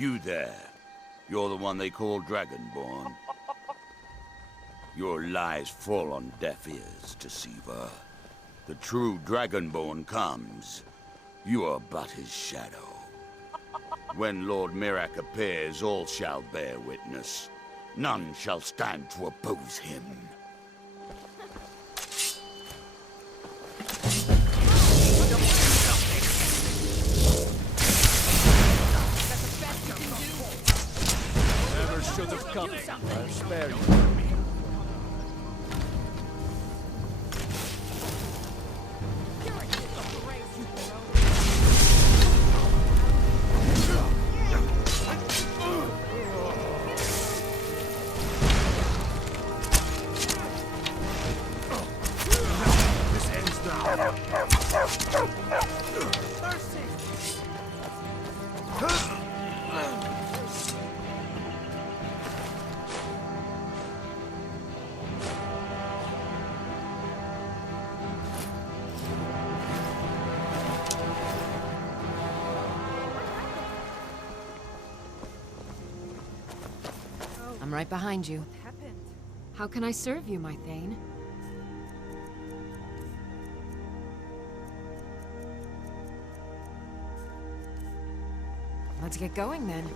You there. You're the one they call Dragonborn. Your lies fall on deaf ears, Deceiver. The true Dragonborn comes. You are but his shadow. When Lord Mirak appears, all shall bear witness. None shall stand to oppose him. Never should have come. I'll spare you. I'm right behind you. What happened? How can I serve you, my Thane? Let's get going, then.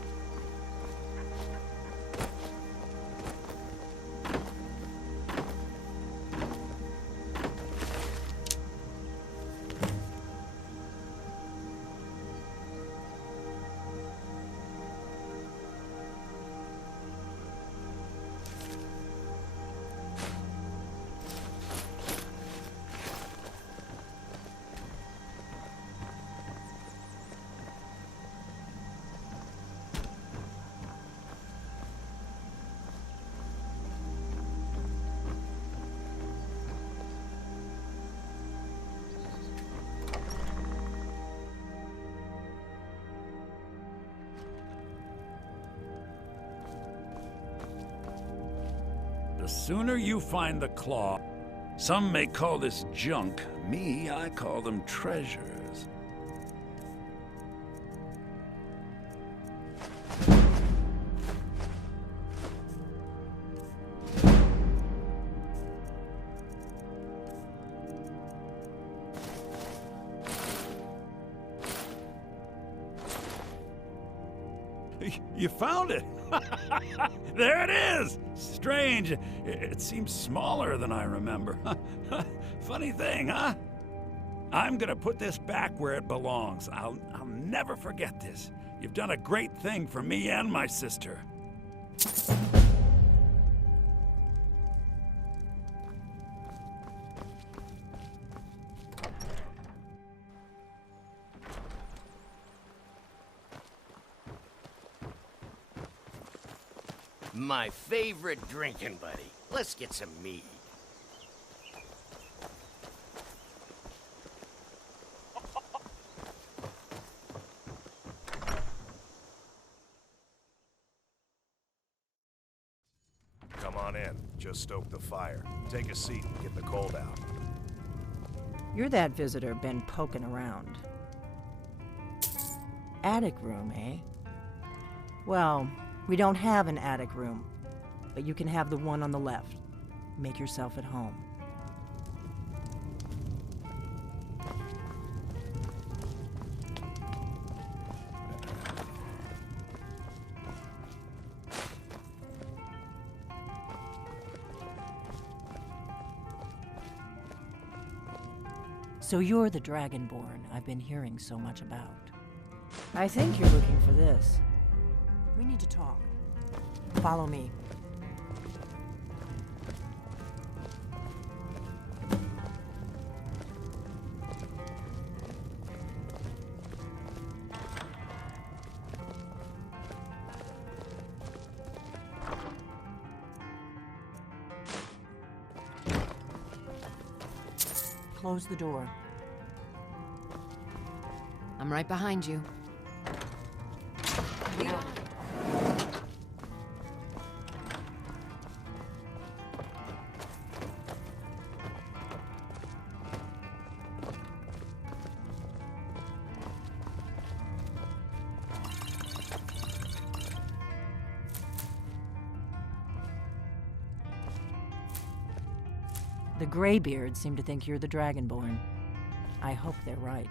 The sooner you find the claw, some may call this junk. Me, I call them treasures. You found it! There it is! Strange. It seems smaller than I remember. Funny thing, huh? I'm gonna put this back where it belongs. I'll never forget this. You've done a great thing for me and my sister. My favorite drinking buddy. Let's get some mead. Come on in. Just stoke the fire. Take a seat and get the cold out. You're that visitor been poking around. Attic room, eh? Well, we don't have an attic room, but you can have the one on the left. Make yourself at home. So you're the Dragonborn I've been hearing so much about. I think you're looking for this. We need to talk. Follow me. Close the door. I'm right behind you. The Greybeards seem to think you're the Dragonborn. I hope they're right.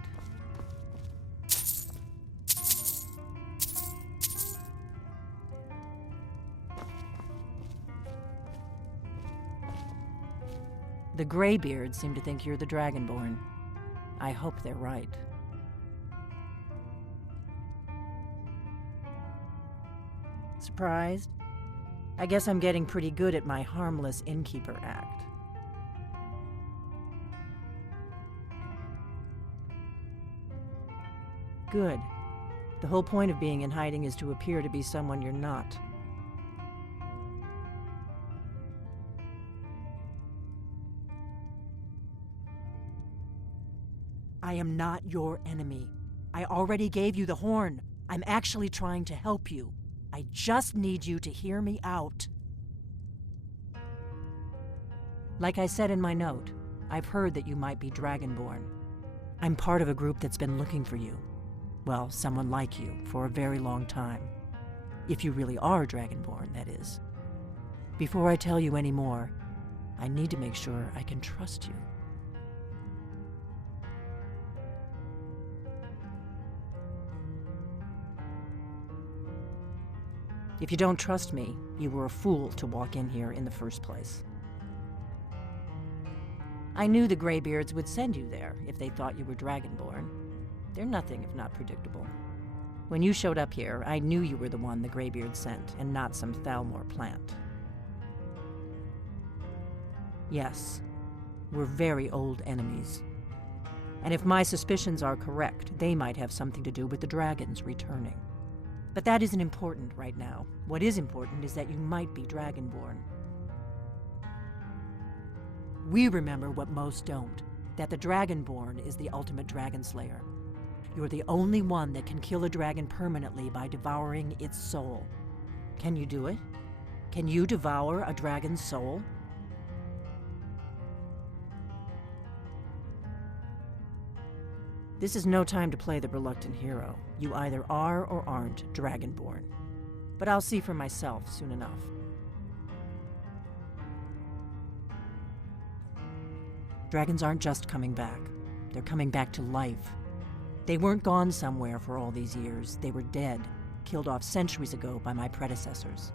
The Greybeards seem to think you're the Dragonborn. I hope they're right. Surprised? I guess I'm getting pretty good at my harmless innkeeper act. Good. The whole point of being in hiding is to appear to be someone you're not. I am not your enemy. I already gave you the horn. I'm actually trying to help you. I just need you to hear me out. Like I said in my note, I've heard that you might be Dragonborn. I'm part of a group that's been looking for you. Well, someone like you, for a very long time. If you really are Dragonborn, that is. Before I tell you any more, I need to make sure I can trust you. If you don't trust me, you were a fool to walk in here in the first place. I knew the Greybeards would send you there if they thought you were Dragonborn. They're nothing if not predictable. When you showed up here, I knew you were the one the Greybeards sent, and not some Thalmor plant. Yes, we're very old enemies. And if my suspicions are correct, they might have something to do with the dragons returning. But that isn't important right now. What is important is that you might be Dragonborn. We remember what most don't, that the Dragonborn is the ultimate dragon slayer. You're the only one that can kill a dragon permanently by devouring its soul. Can you do it? Can you devour a dragon's soul? This is no time to play the reluctant hero. You either are or aren't Dragonborn. But I'll see for myself soon enough. Dragons aren't just coming back. They're coming back to life. They weren't gone somewhere for all these years. They were dead, killed off centuries ago by my predecessors.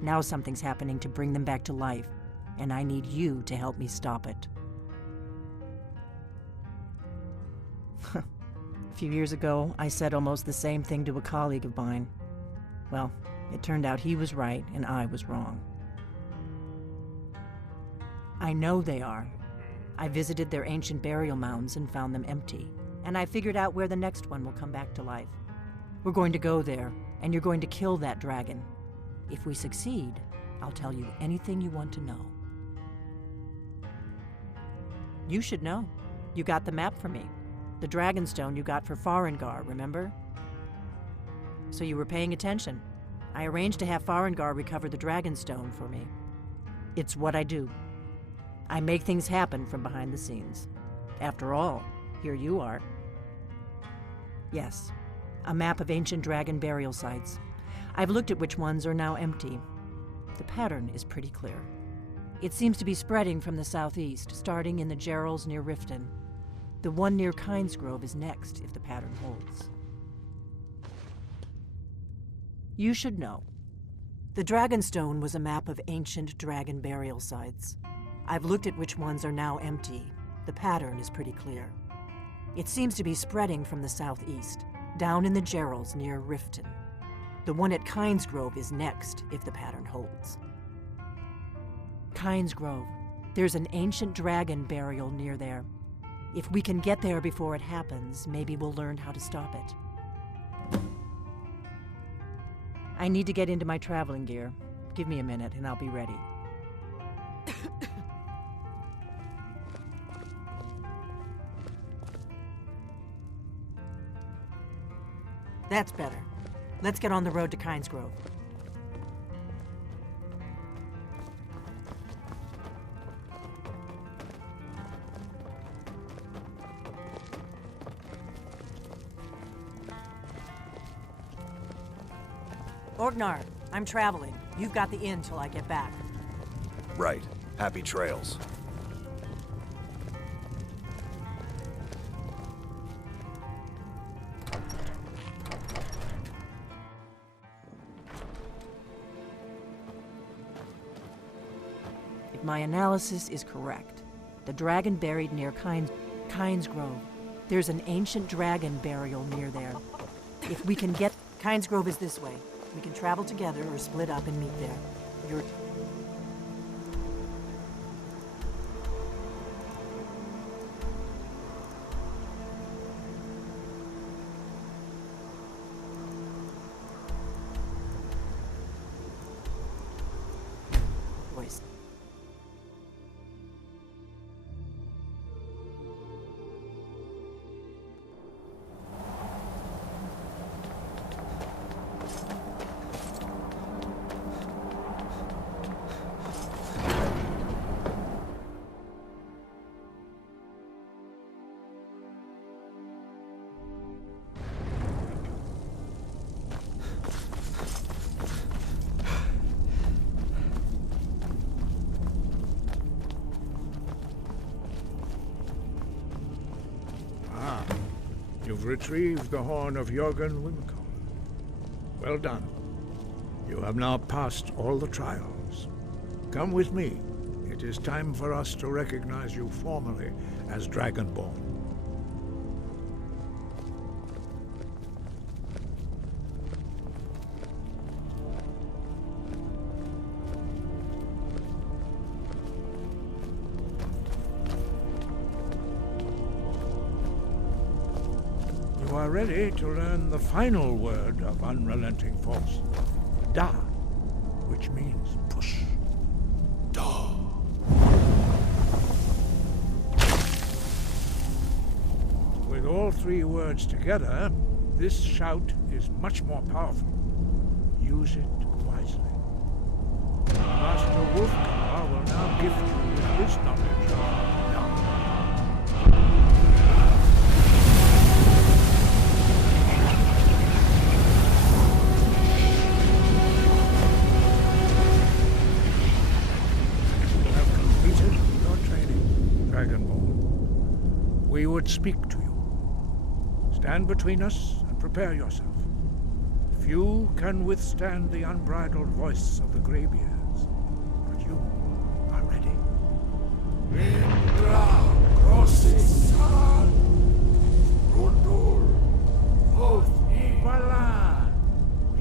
Now something's happening to bring them back to life, and I need you to help me stop it. A few years ago, I said almost the same thing to a colleague of mine. Well, it turned out he was right and I was wrong. I know they are. I visited their ancient burial mounds and found them empty, and I figured out where the next one will come back to life. We're going to go there, and you're going to kill that dragon. If we succeed, I'll tell you anything you want to know. You should know. You got the map for me. The Dragonstone you got for Farengar, remember? So you were paying attention. I arranged to have Farengar recover the Dragonstone for me. It's what I do. I make things happen from behind the scenes. After all, here you are. Yes, a map of ancient dragon burial sites. I've looked at which ones are now empty. The pattern is pretty clear. It seems to be spreading from the southeast, starting in the Gerals near Riften. The one near Kynesgrove is next, if the pattern holds. You should know. The Dragonstone was a map of ancient dragon burial sites. I've looked at which ones are now empty. The pattern is pretty clear. It seems to be spreading from the southeast, down in the Gerals near Riften. The one at Kynesgrove is next, if the pattern holds. Kynesgrove. There's an ancient dragon burial near there. If we can get there before it happens, maybe we'll learn how to stop it. I need to get into my traveling gear. Give me a minute and I'll be ready. That's better. Let's get on the road to Kynesgrove. Orgnar, I'm traveling. You've got the inn till I get back. Right. Happy trails. My analysis is correct. The dragon buried near Kynes Grove. There's an ancient dragon burial near there. If we can get... Kynes Grove is this way. We can travel together or split up and meet there. You're... voice. You've retrieved the horn of Jorgen Wimco. Well done. You have now passed all the trials. Come with me. It is time for us to recognize you formally as Dragonborn. You are ready to learn the final word of unrelenting force. Da, which means push. Da. With all three words together, this shout is much more powerful. Use it wisely. Master Wolfgar will now gift you with his knowledge of Da. We would speak to you. Stand between us and prepare yourself. Few can withstand the unbridled voice of the graybeards, but you are ready. Indra Crossinsan Rundul Oath Ivala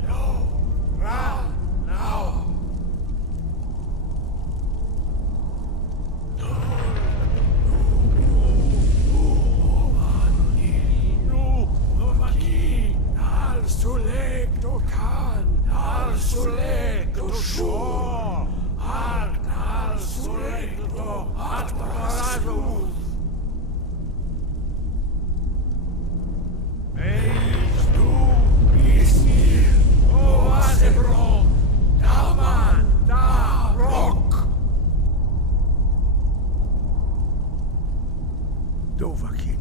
Lo Ra Now. Dovahkiin,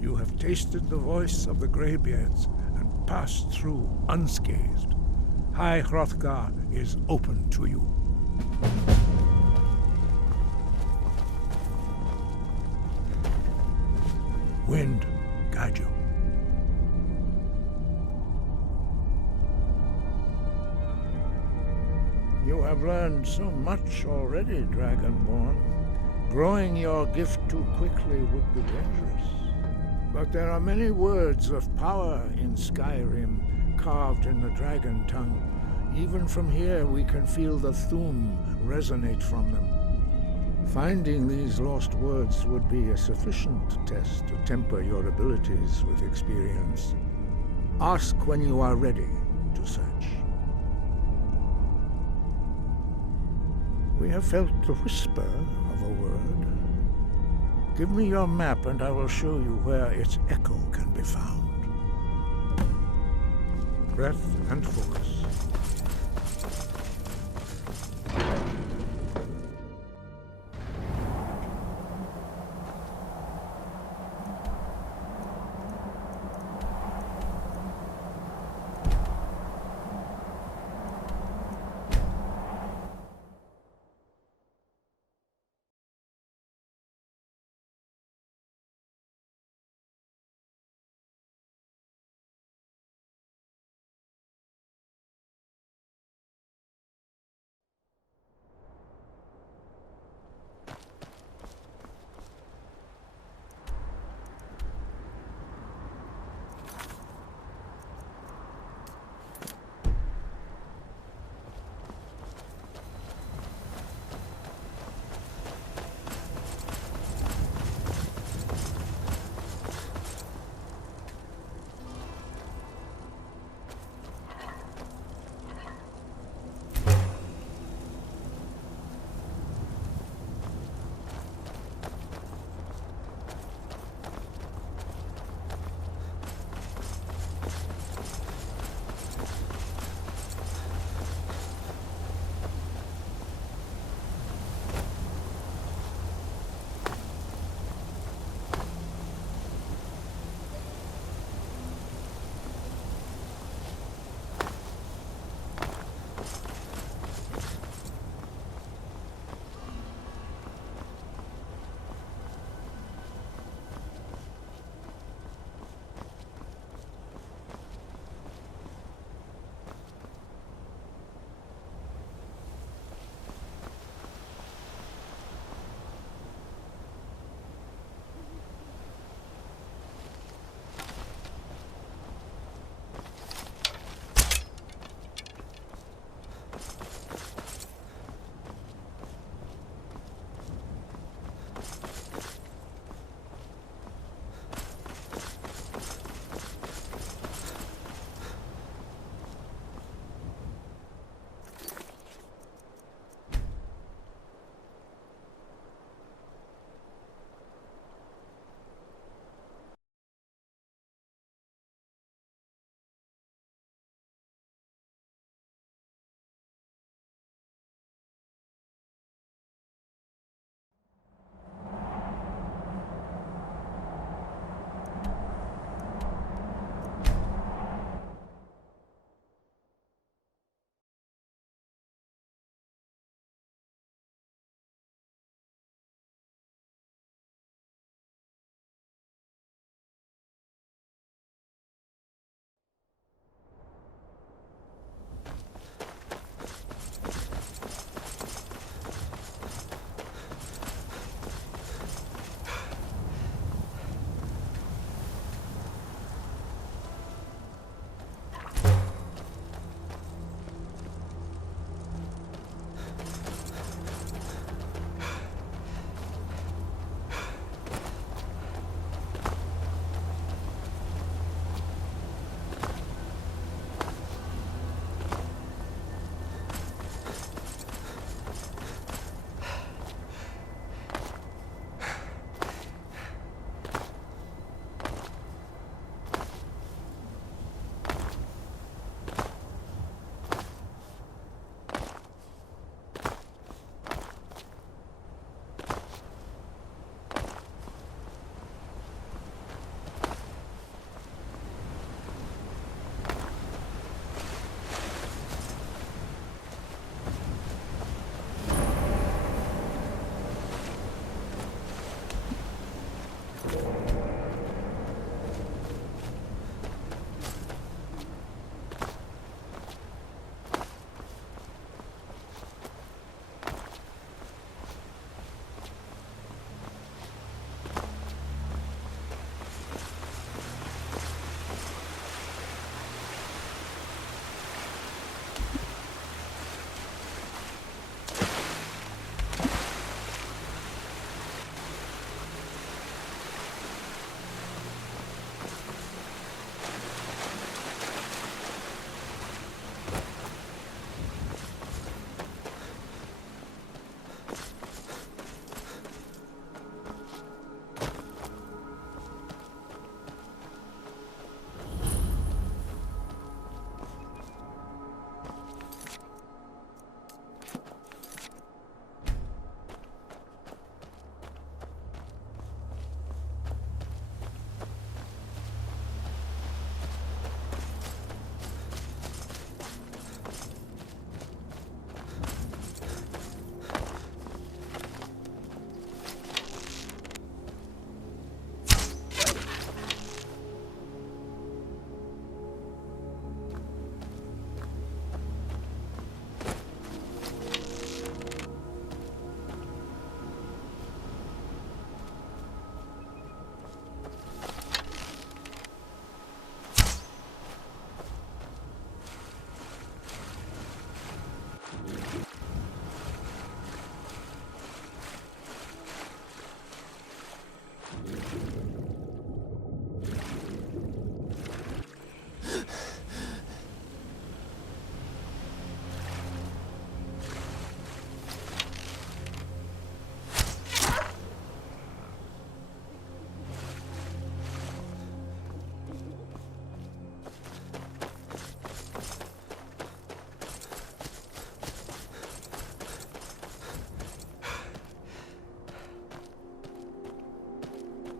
you have tasted the voice of the Greybeards and passed through unscathed. High Hrothgar is open to you. Wind, guide you. You have learned so much already, Dragonborn. Growing your gift too quickly would be dangerous. But there are many words of power in Skyrim, carved in the dragon tongue. Even from here we can feel the Thu'um resonate from them. Finding these lost words would be a sufficient test to temper your abilities with experience. Ask when you are ready to search. We have felt the whisper of a word. Give me your map and I will show you where its echo can be found. Breath and focus.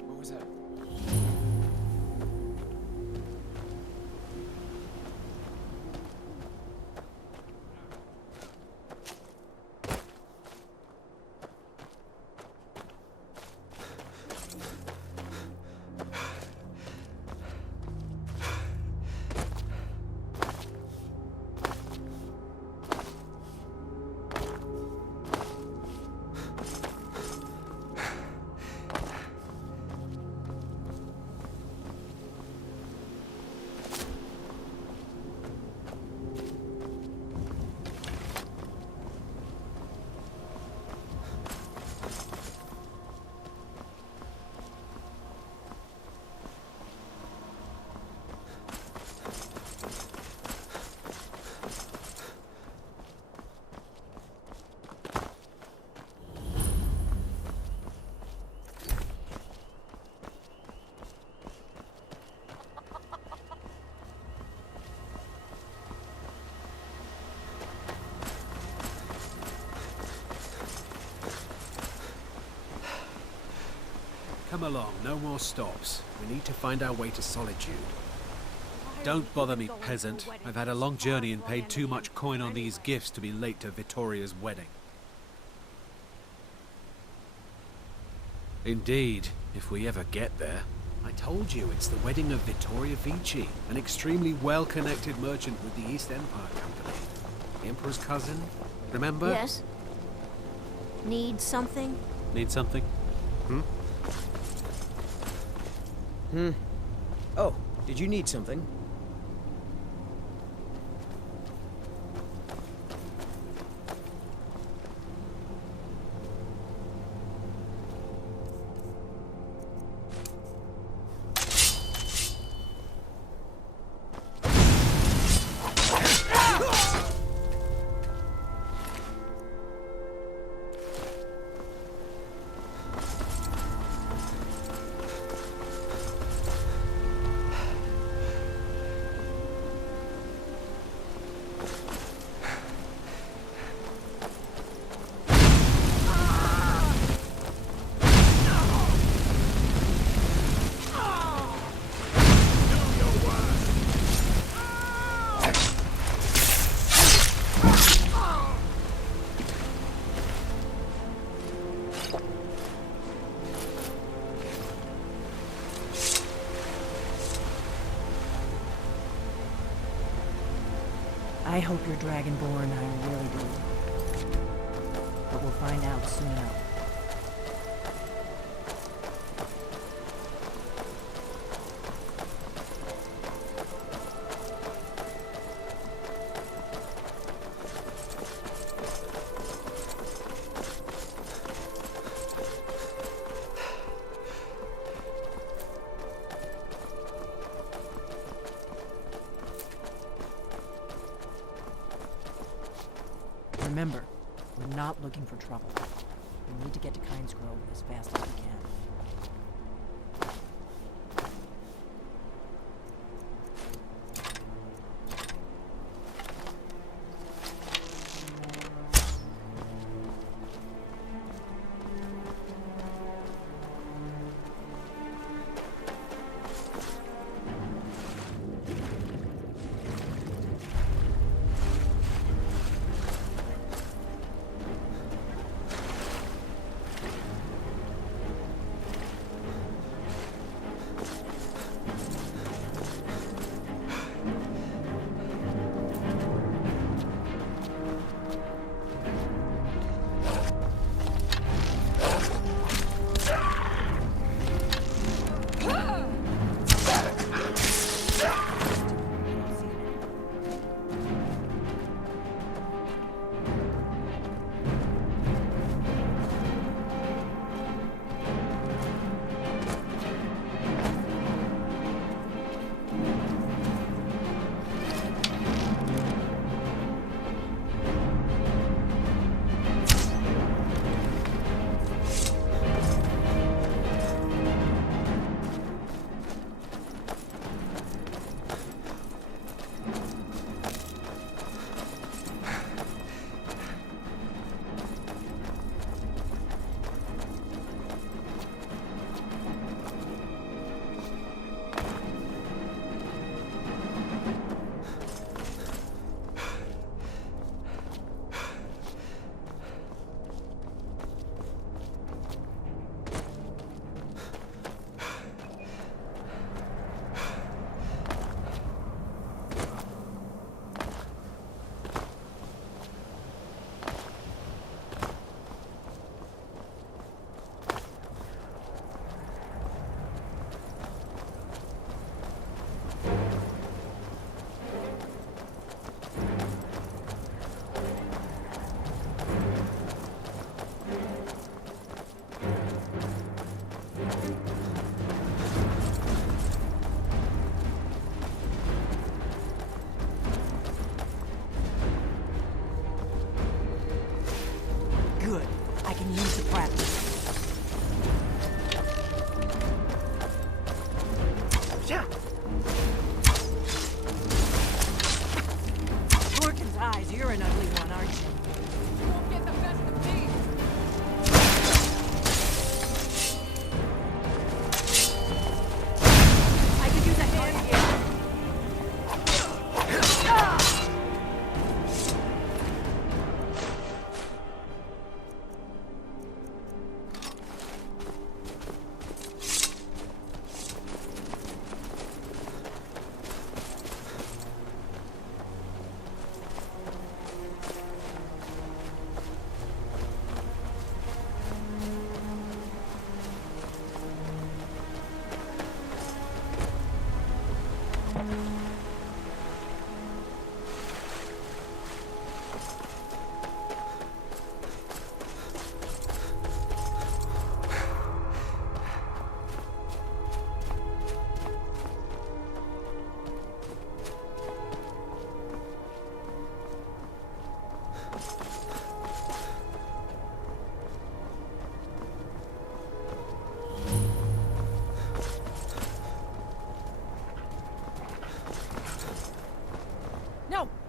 What was that? Come along, no more stops. We need to find our way to Solitude. Don't bother me, peasant. I've had a long journey and paid too much coin on these gifts to be late to Vittoria's wedding. Indeed, if we ever get there. I told you, it's the wedding of Vittoria Vici, an extremely well-connected merchant with the East Empire Company. The Emperor's cousin, remember? Yes. Need something? Need something? Oh, did you need something? I hope you're Dragonborn, I really do. But we'll find out soon enough. Remember, we're not looking for trouble. We need to get to Kynes Grove as fast as we can.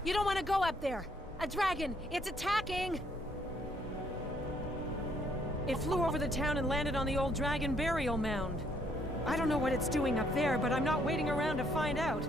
You don't want to go up there! A dragon! It's attacking! It flew over the town and landed on the old dragon burial mound. I don't know what it's doing up there, but I'm not waiting around to find out.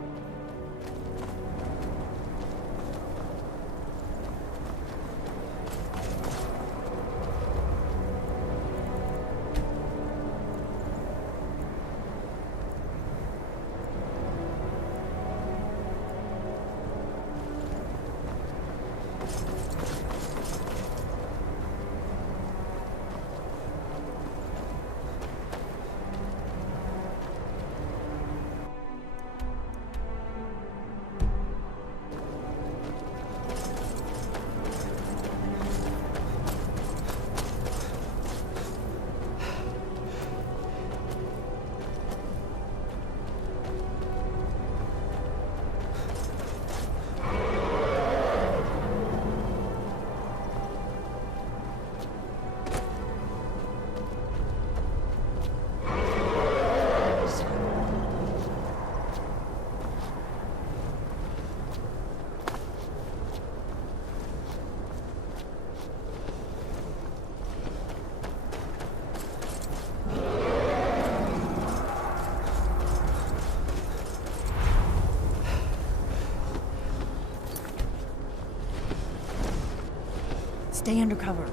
Stay undercover.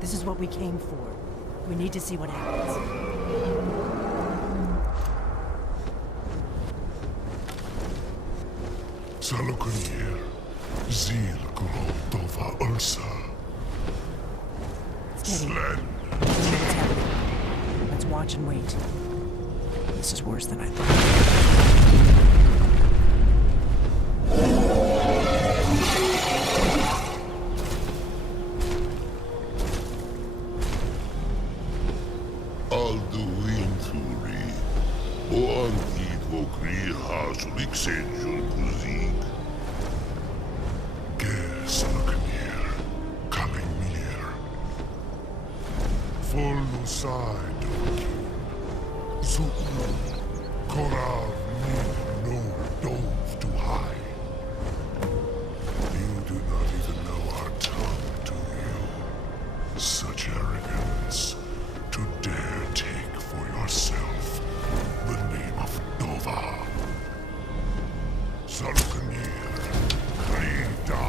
This is what we came for. We need to see what happens. Salukunir, Zil Gurotova Ursa. Steady. Slen. Let's see what's happening. Let's watch and wait. This is worse than I thought. Such arrogance to dare take for yourself the name of Nova. Salkanir, Krida,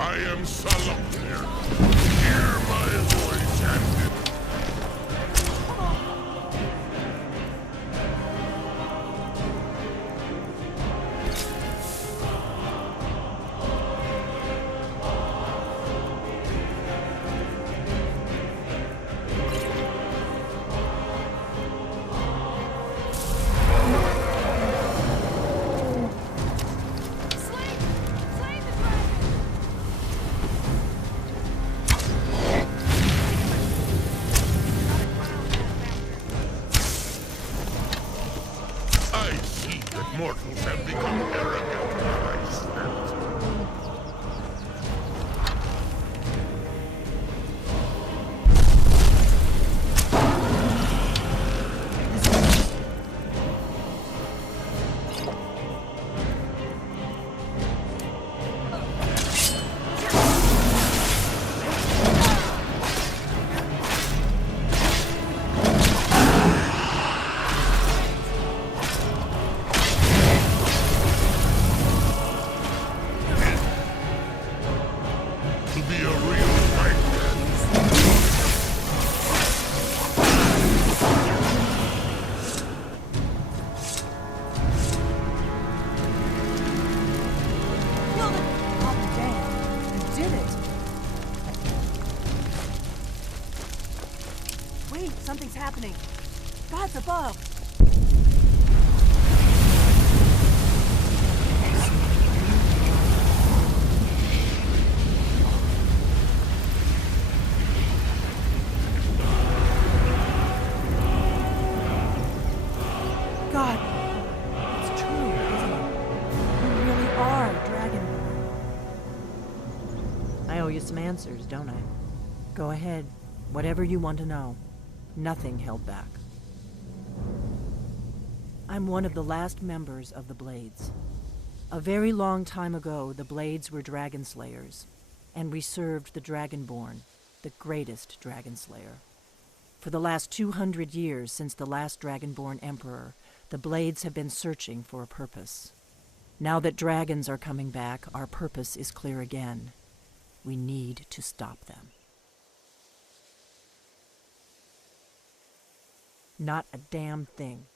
I am Salaknir. Hear my voice and... Mortals have become arrogant in Iceland. Wait, something's happening. God's above. owe you some answers, don't I? Go ahead. Whatever you want to know. Nothing held back. I'm one of the last members of the Blades. A very long time ago, the Blades were dragon slayers, and we served the Dragonborn, the greatest dragon slayer. For the last 200 years since the last Dragonborn Emperor, the Blades have been searching for a purpose. Now that dragons are coming back, our purpose is clear again. We need to stop them. Not a damn thing.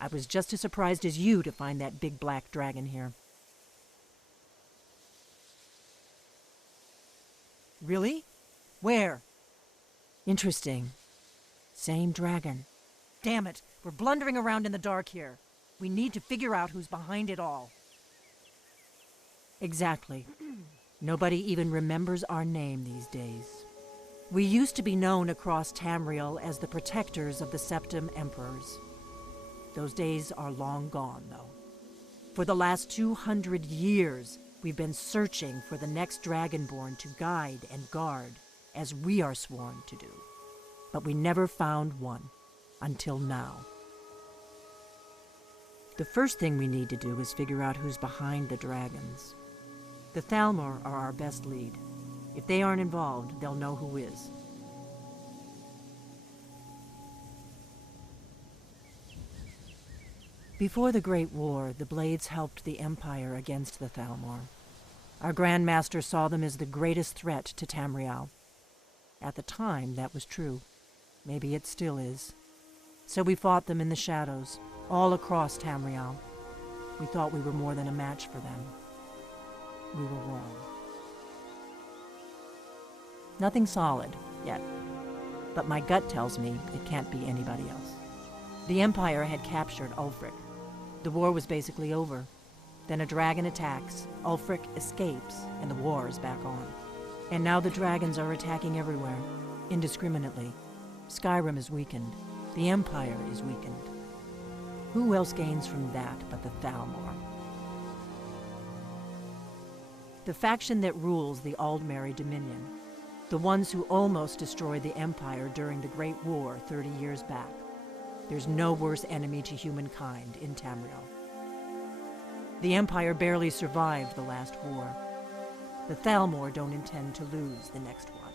I was just as surprised as you to find that big black dragon here. Really? Where? Interesting. Same dragon. Damn it, we're blundering around in the dark here. We need to figure out who's behind it all. Exactly. Nobody even remembers our name these days. We used to be known across Tamriel as the protectors of the Septim Emperors. Those days are long gone, though. For the last 200 years, we've been searching for the next Dragonborn to guide and guard, as we are sworn to do. But we never found one, until now. The first thing we need to do is figure out who's behind the dragons. The Thalmor are our best lead. If they aren't involved, they'll know who is. Before the Great War, the Blades helped the Empire against the Thalmor. Our Grand Master saw them as the greatest threat to Tamriel. At the time, that was true. Maybe it still is. So we fought them in the shadows, all across Tamriel. We thought we were more than a match for them. We were wrong. Nothing solid, yet. But my gut tells me it can't be anybody else. The Empire had captured Ulfric. The war was basically over. Then a dragon attacks, Ulfric escapes, and the war is back on. And now the dragons are attacking everywhere, indiscriminately. Skyrim is weakened. The Empire is weakened. Who else gains from that but the Thalmor? The faction that rules the Aldmeri Dominion. The ones who almost destroyed the Empire during the Great War 30 years back. There's no worse enemy to humankind in Tamriel. The Empire barely survived the last war. The Thalmor don't intend to lose the next one.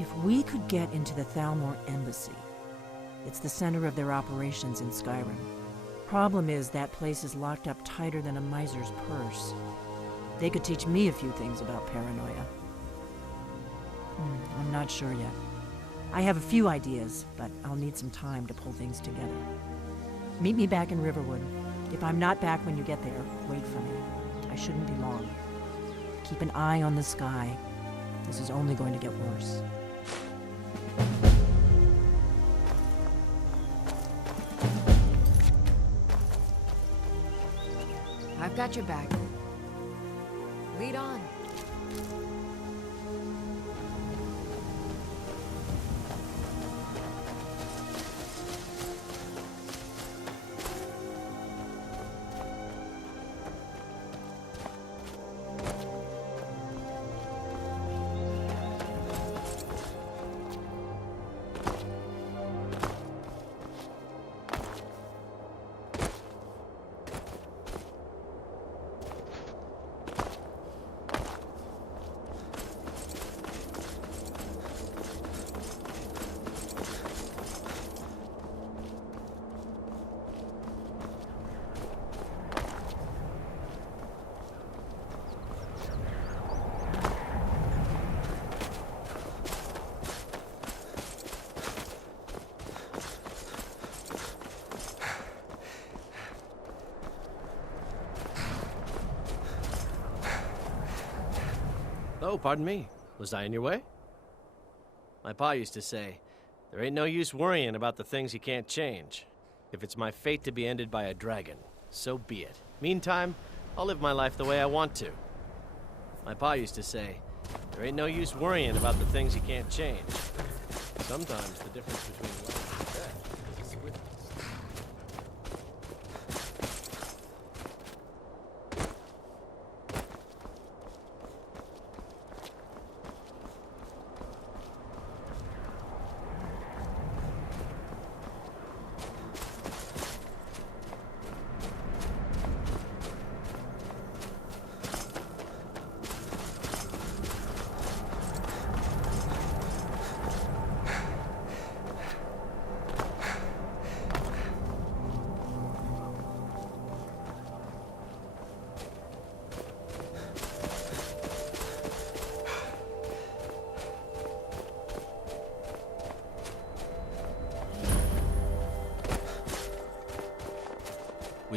If we could get into the Thalmor embassy, it's the center of their operations in Skyrim. Problem is, that place is locked up tighter than a miser's purse. They could teach me a few things about paranoia. I'm not sure yet. I have a few ideas, but I'll need some time to pull things together. Meet me back in Riverwood. If I'm not back when you get there, wait for me. I shouldn't be long. Keep an eye on the sky. This is only going to get worse. I've got your back. Lead on. Oh, pardon me. Was I in your way? My pa used to say, there ain't no use worrying about the things you can't change. If it's my fate to be ended by a dragon, so be it. Meantime, I'll live my life the way I want to. My pa used to say, there ain't no use worrying about the things you can't change. Sometimes the difference between life and death is swiftness.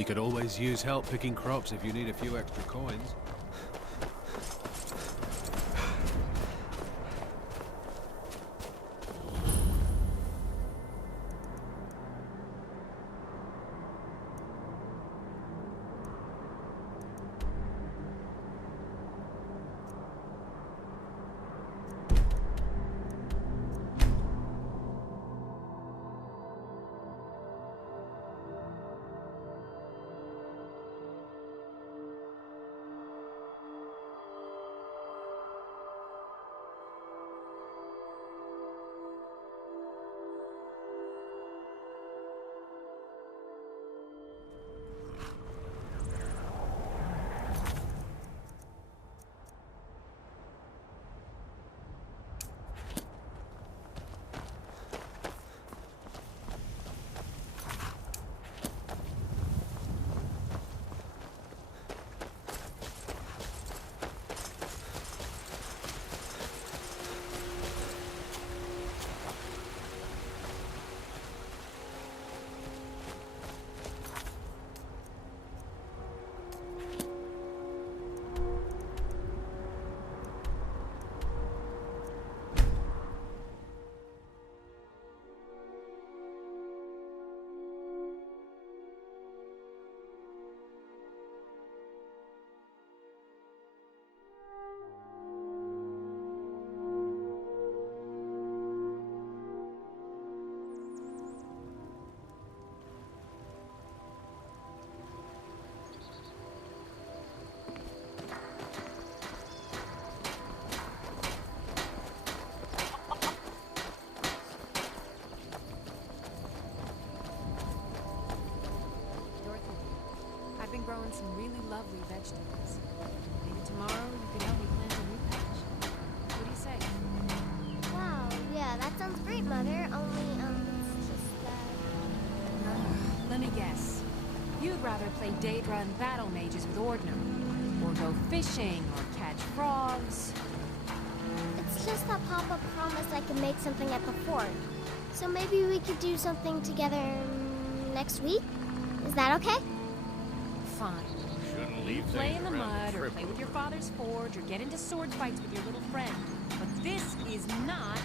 We could always use help picking crops if you need a few extra coins. Growing some really lovely vegetables. Maybe tomorrow you can help me plant a new patch. What do you say? Wow, yeah, that sounds great, Mother. Only, it's just that... Let me guess. You'd rather play Daedra and battle mages with Ordner, or go fishing, or catch frogs. It's just that Papa promised I could make something at the fort. So maybe we could do something together next week? Is that okay? Fine. Shouldn't leave Play in the around mud, or triple. play with your father's forge, or get into sword fights with your little friend. But this is not